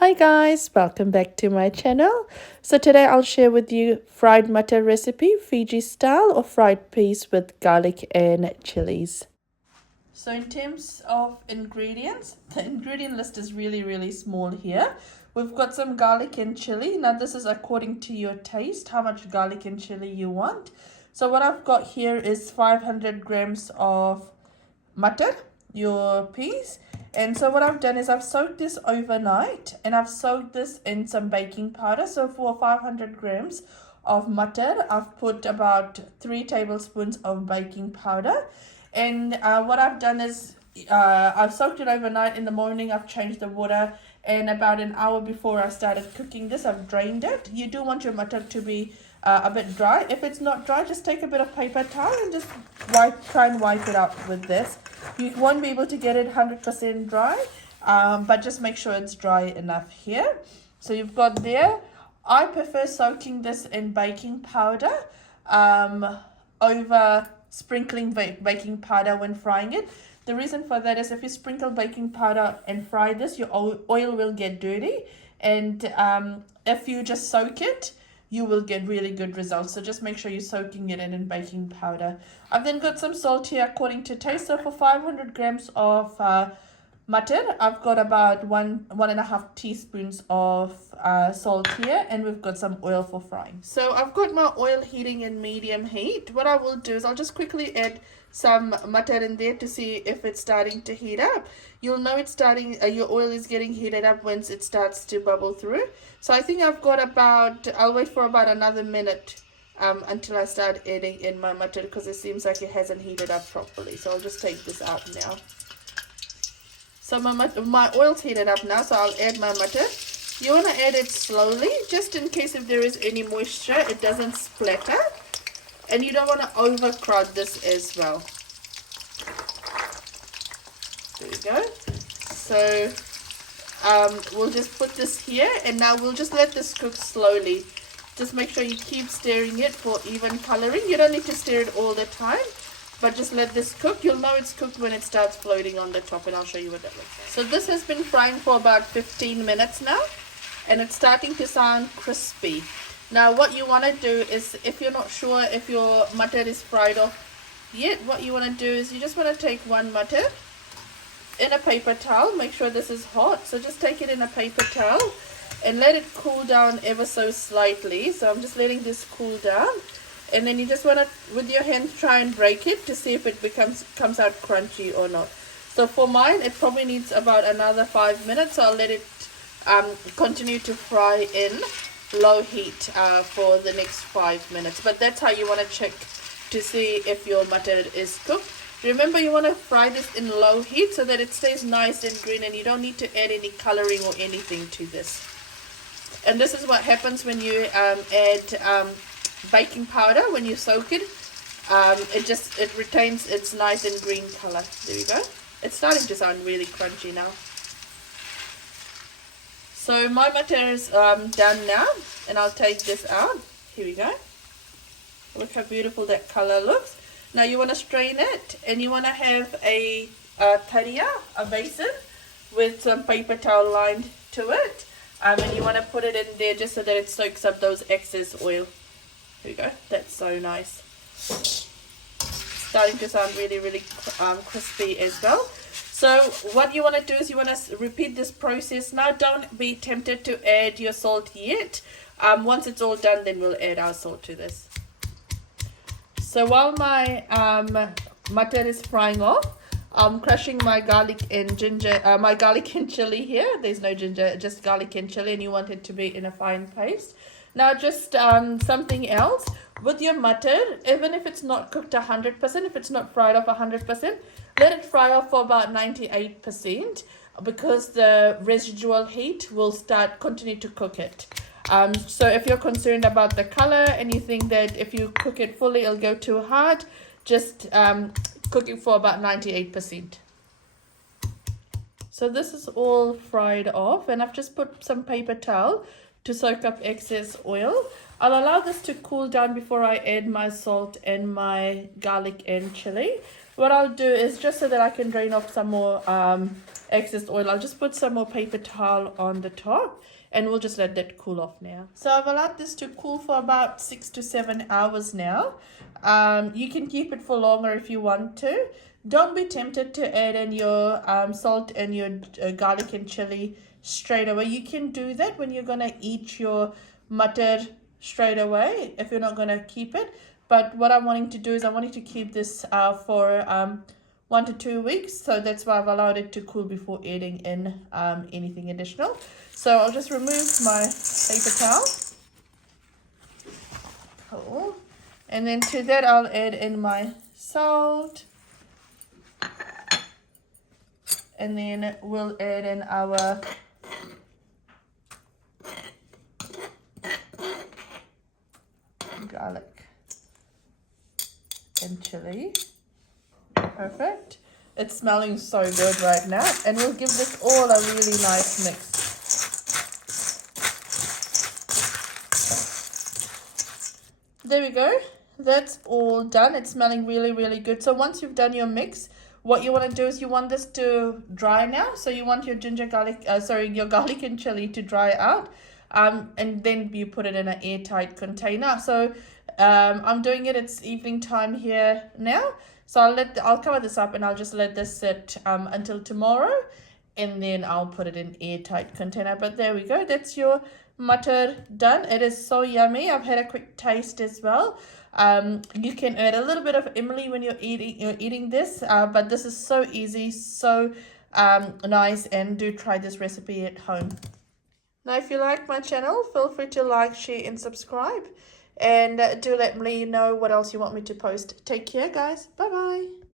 Hi guys, welcome back to my channel. So today I'll share with you fried mutton recipe, Fiji style, or fried peas with garlic and chilies. So in terms of ingredients, the ingredient list is really small here. We've got some garlic and chili. Now this is according to your taste, how much garlic and chili you want. So what I've got here is 500 grams of mutton, your peas. And so what I've done is I've soaked this overnight and I've soaked this in some baking powder. So for 500 grams of mutton, I've put about 3 tablespoons of baking powder. And what I've done is I've soaked it overnight. In the morning I've changed the water, and about an hour before I started cooking this, I've drained it. You do want your mutton to be a bit dry. If it's not dry, just take a bit of paper towel and just try and wipe it out with this. You won't be able to get it 100% dry, but just make sure it's dry enough here. So you've got there. I prefer soaking this in baking powder over sprinkling baking powder when frying it. The reason for that is if you sprinkle baking powder and fry this, your oil will get dirty. And if you just soak it, you will get really good results. So just make sure you're soaking it in baking powder. I've then got some salt here according to taste. So for 500 grams of mutton, I've got about one and a half teaspoons of salt here, and we've got some oil for frying. So I've got my oil heating in medium heat. What I will do is I'll just quickly add some mutton in there to see if it's starting to heat up. You'll know it's starting, your oil is getting heated up once it starts to bubble through. So I think I've got I'll wait for about another minute until I start adding in my mutton, because it seems like it hasn't heated up properly. So I'll just take this out now. So my oil's heated up now, so I'll add my mutton. You want to add it slowly, just in case if there is any moisture, it doesn't splatter. And you don't want to overcrowd this as well. There we go. So we'll just put this here, and now we'll just let this cook slowly. Just make sure you keep stirring it for even coloring. You don't need to stir it all the time, but just let this cook. You'll know it's cooked when it starts floating on the top, and I'll show you what that looks like. So this has been frying for about 15 minutes now, and it's starting to sound crispy. Now what you want to do is, if you're not sure if your mutton is fried off yet, what you want to do is you just want to take one mutton in a paper towel. Make sure this is hot, so just take it in a paper towel and let it cool down ever so slightly. So I'm just letting this cool down, and then you just want to, with your hands, try and break it to see if it comes out crunchy or not. So for mine, it probably needs about another 5 minutes, so I'll let it continue to fry in low heat for the next 5 minutes. But that's how you want to check to see if your mutton is cooked. Remember, you want to fry this in low heat so that it stays nice and green, and you don't need to add any coloring or anything to this. And this is what happens when you add baking powder. When you soak it, it retains its nice and green color. There we go. It's starting to sound really crunchy now. So my mutton is done now, and I'll take this out. Here we go. Look how beautiful that color looks. Now you want to strain it, and you want to have a tharia, a basin with some paper towel lined to it, and you want to put it in there just so that it soaks up those excess oil. Here we go. That's so nice. Starting to sound really crispy as well. So what you want to do is you want to repeat this process. Now don't be tempted to add your salt yet. Once it's all done, then we'll add our salt to this. So while my mutton is frying off, I'm crushing my garlic and chili here. There's no ginger, just garlic and chili, and you want it to be in a fine paste. Now just something else. With your mutton, even if it's not cooked 100%, if it's not fried off 100%, let it fry off for about 98%, because the residual heat will continue to cook it. So if you're concerned about the color and you think that if you cook it fully it'll go too hard, just cook it for about 98%. So this is all fried off, and I've just put some paper towel to soak up excess oil. I'll allow this to cool down before I add my salt and my garlic and chili. what I'll do is, just so that I can drain off some more excess oil, I'll just put some more paper towel on the top, and we'll just let that cool off now. So I've allowed this to cool for about 6 to 7 hours now. You can keep it for longer if you want to. Don't be tempted to add in your salt and your garlic and chili straight away. You can do that when you're going to eat your mutton straight away if you're not going to keep it. But what I'm wanting to do is I'm wanting to keep this for 1 to 2 weeks. So that's why I've allowed it to cool before adding in anything additional. So I'll just remove my paper towel. Cool. And then to that I'll add in my salt. And then we'll add in our garlic and chili. Perfect. It's smelling so good right now. And we'll give this all a really nice mix. There we go. That's all done. It's smelling really, really good. So once you've done your mix, what you want to do is you want this to dry now. So you want your your garlic and chili to dry out. And then you put it in an airtight container. So I'm doing it. It's evening time here now. So I'll cover this up and I'll just let this sit until tomorrow. And then I'll put it in airtight container. But there we go. That's your mutton done. It is so yummy. I've had a quick taste as well. You can add a little bit of Emily when you're eating this, but this is so easy, so nice, and do try this recipe at home. Now if you like my channel, feel free to like, share and subscribe, and do let me know what else you want me to post. Take care guys, bye bye.